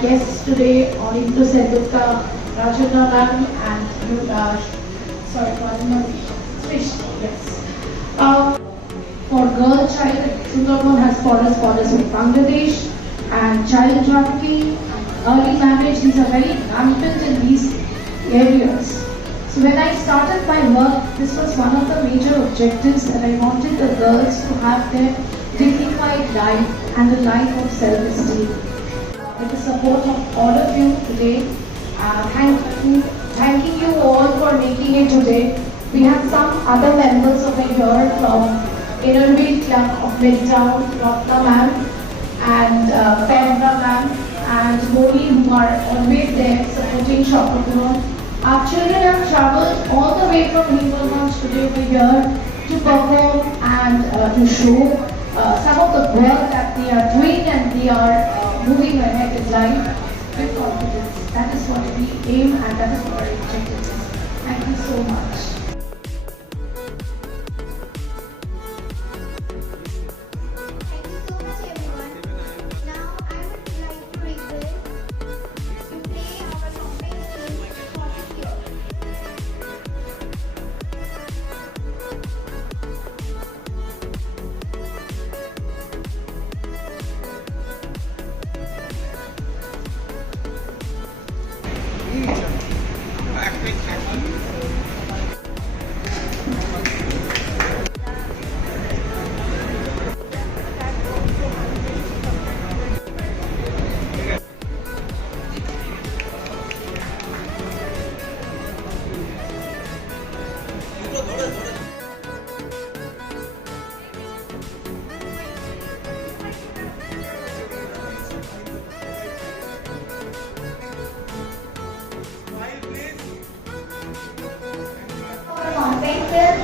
guests today on Indra Sendukta, Rajana ma'am and Srish, yes. For girl child, Singapore has borders with Bangladesh, and child trafficking, early marriage, these are very rampant in these areas. So when I started my work, this was one of the major objectives, that I wanted the girls to have their dignified life and a life of self-esteem. With the support of all of you today, thanking you all for making it today. We have some other members over here from Innerville Club of Midtown, Ratna ma'am and Pemba ma'am and Moni, who are always there supporting Shopper. Our children have travelled all the way from Himmelganj today over here to perform and to show some of the work that they are doing, and they are moving ahead in life with confidence. That is what we aim, and that is what our objective is. Thank you so much.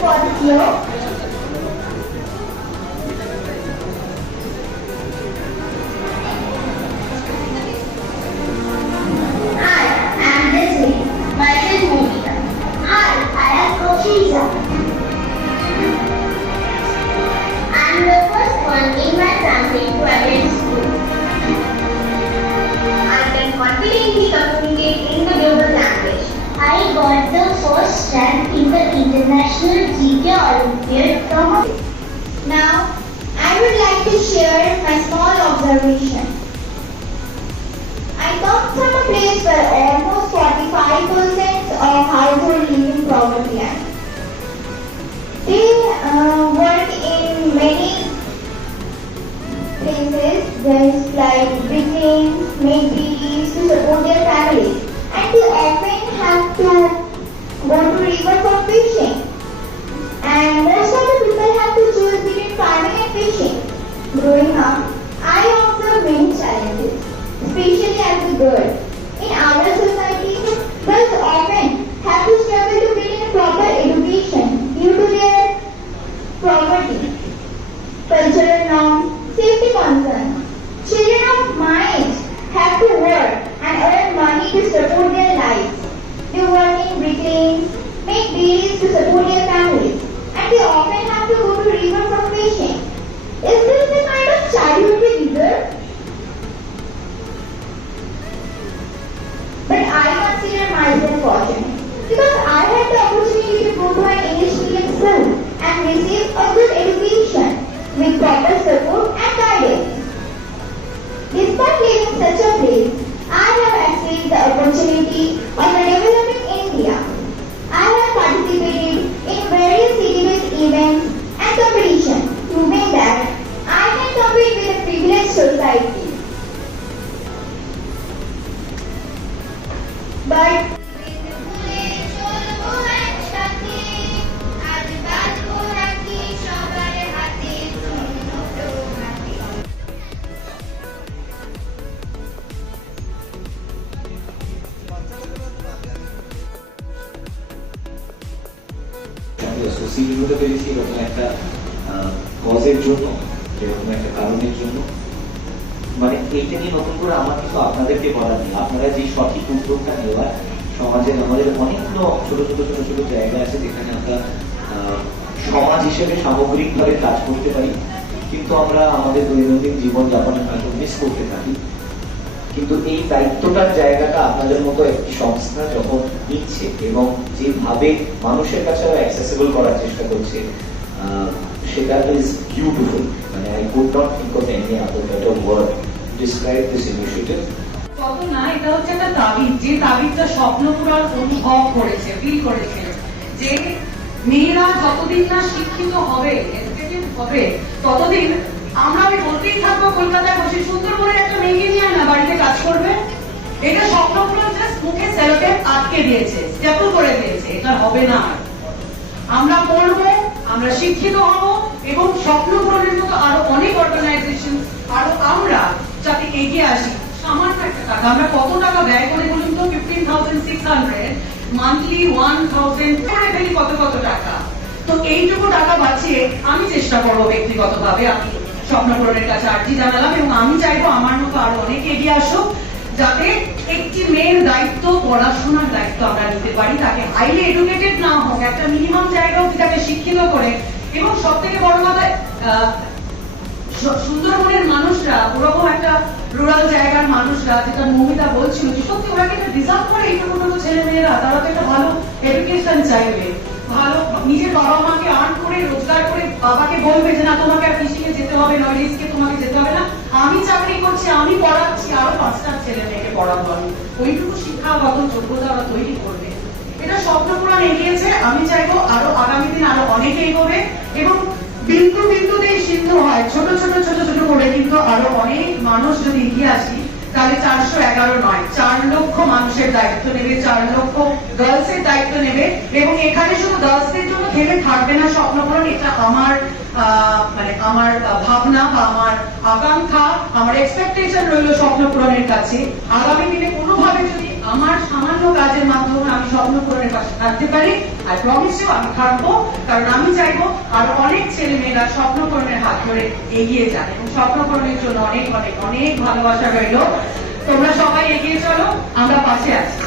For the floor. Hi, I am Disney. My name is Monica. Hi, I am Kochiza. I am the first one in my family to attend school. I can confidently communicate in the global language. I got the first rank in the International GK Olympiad from. Now, I would like to share my small observation. I come from a place where almost 45% of household live in poverty line. They work in many places, just like bricklaying, make babies to support their families, and they often have to go to river for fishing. And most of the people have to choose between farming and fishing. Growing up, I observed many challenges, especially as a girl. In our society, girls often have to struggle to get in a proper education due to their poverty, cultural norms, safety concerns. Children of my age have to work and earn money to support their lives. They work in bricklaying, make babies to support their families, and they often have to go to river for fishing. Is this the kind of childhood we deserve? But I consider myself fortunate because I had the opportunity to go to an English medium school and receive a good education with proper support and guidance. Despite living in such a place, I have achieved the opportunity of a developing India. I have participated in various city-based events and competitions, proving that I can compete with a privileged society. But associate হতে পেরেছি এরকম একটা কজের জন্য, এরকম একটা কারণের জন্য। মানে এইটা নিয়ে নতুন করে আমার কিছু আপনাদেরকে বলার নেই। আপনারা যে সঠিক উদ্যোগটা নেওয়ার, সমাজের আমাদের অনেকগুলো ছোট ছোট জায়গা আছে যেখানে আমরা সমাজ হিসেবে সামগ্রিকভাবে কাজ করতে পারি, কিন্তু আমরা আমাদের দৈনন্দিন জীবনযাপনে হয়তো মিস করতে থাকি। কিন্তু এই দায়িত্বটার জায়গাটা আপনাদের মতো একটি সংস্থা যখন নিচ্ছে এবং যেভাবে মানুষের কাছে অ্যাক্সেসিবল করার চেষ্টা করছে, সেটা ইজ বিউটিফুল। মানে I could not think of any other better word describe this initiative. কত না, এটা হচ্ছে একটা তাবিজ, যে তাবিজটা স্বপ্নপুরার অনুভব করেছে, ফিল করেছে যে মেয়েরা যতদিন না শিক্ষিত হবে, এডুকেটেড হবে, ততদিন আমরা আমি বলতেই থাকবো কলকাতায় বসে সুন্দরবনের একটা মেয়েকে নিয়ে না বাড়িতে কাজ করবে। এটা স্বপ্নপুরা জাস্ট মুখে সেলোটেপ আটকে দিয়েছে, স্টেপল করে দিয়েছে, এটা হবে না। আমরা পড়বো, আমরা শিক্ষিত হব এবং স্বপ্নপূরণের মতো আরো অনেক অর্গানাইজেশন, আরো আমরা যাতে এগিয়ে আসি। সামান্য একটা টাকা, আমরা কত টাকা ব্যয় করে বলুন তো, 15,600, মান্থলি 1,000 করে ফেলি, কত কত টাকা। তো এইটুকু টাকা বাঁচিয়ে আমি চেষ্টা করবো ব্যক্তিগতভাবে, আমি স্বপ্নপূরণের কাছে আর্জি জানালাম এবং আমি চাইবো আমার মতো আরো অনেক এগিয়ে আসুক, যাতে একটি মেয়ের দায়িত্ব, পড়াশোনার দায়িত্ব আমরা নিতে পারি। তাকে হাইলি এডুকেটেড না হোক, একটা মিনিমাম জায়গা অব্দি তাকে শিক্ষিত করে। এবং সব থেকে বড় কথা, সুন্দরবনের মানুষরা, ওরকম একটা রুরাল জায়গার মানুষরা, যেটা মৌমিতা বলছিল, যে সত্যি ওরা কিন্তু ডিজার্ভ করে এইটুকু মতো ছেলে মেয়েরা, তারা তো একটা ভালো এডুকেশন চাইবে, ভালো নিজের বাবা মাকে আর্ন করে রোজগার করে বাবাকে বলবে যে না তোমাকে আর ফিশিং এ যেতে হবে, নয়লিস্টকে তোমাকে যেতে হবে না, আমি চাকরি করছি, আমি পড়াচ্ছি, আরো 5টা ছেলে মেয়েকে পড়াবো। আমি ওইটুকু শিক্ষাগত যোগ্যতা ওরা তৈরি করবে। এটা স্বপ্নপূরণ এগিয়েছে, আমি চাইবো আরো আগামী দিন আরো অনেকে এগোবে এবং বিন্দু বিন্দুতেই সিন্ধু হয়, ছোট ছোট ছোট ছোট করে কিন্তু আরো অনেক মানুষ যদি এগিয়ে আসি, তাহলে 411 নয়, 4 লক্ষ মানুষের দায়িত্ব নেবে, 4 লক্ষ গার্লসের দায়িত্ব নেবে। এবং এখানে শুধু গার্লসদের জন্য থেমে থাকবে না স্বপ্নপূরণ, এটা আমার মানে আমার ভাবনা বা আমার আকাঙ্ক্ষা, আমার এক্সপেকটেশন রইল স্বপ্নপূরণের কাছে। আগামী দিনে কোনোভাবে যদি আমার সামান্য কাজের মাধ্যমে আমি স্বপ্নপূরণের পাশে থাকতে পারি, আর প্রমিসও আমি থাকবো, কারণ আমি চাইবো আর অনেক ছেলে মেয়েরা স্বপ্নপূরণের হাত ধরে এগিয়ে যান এবং স্বপ্নপূরণের জন্য অনেক অনেক অনেক ভালোবাসা রইল। তোমরা সবাই এগিয়ে চলো, আমরা পাশে আছি।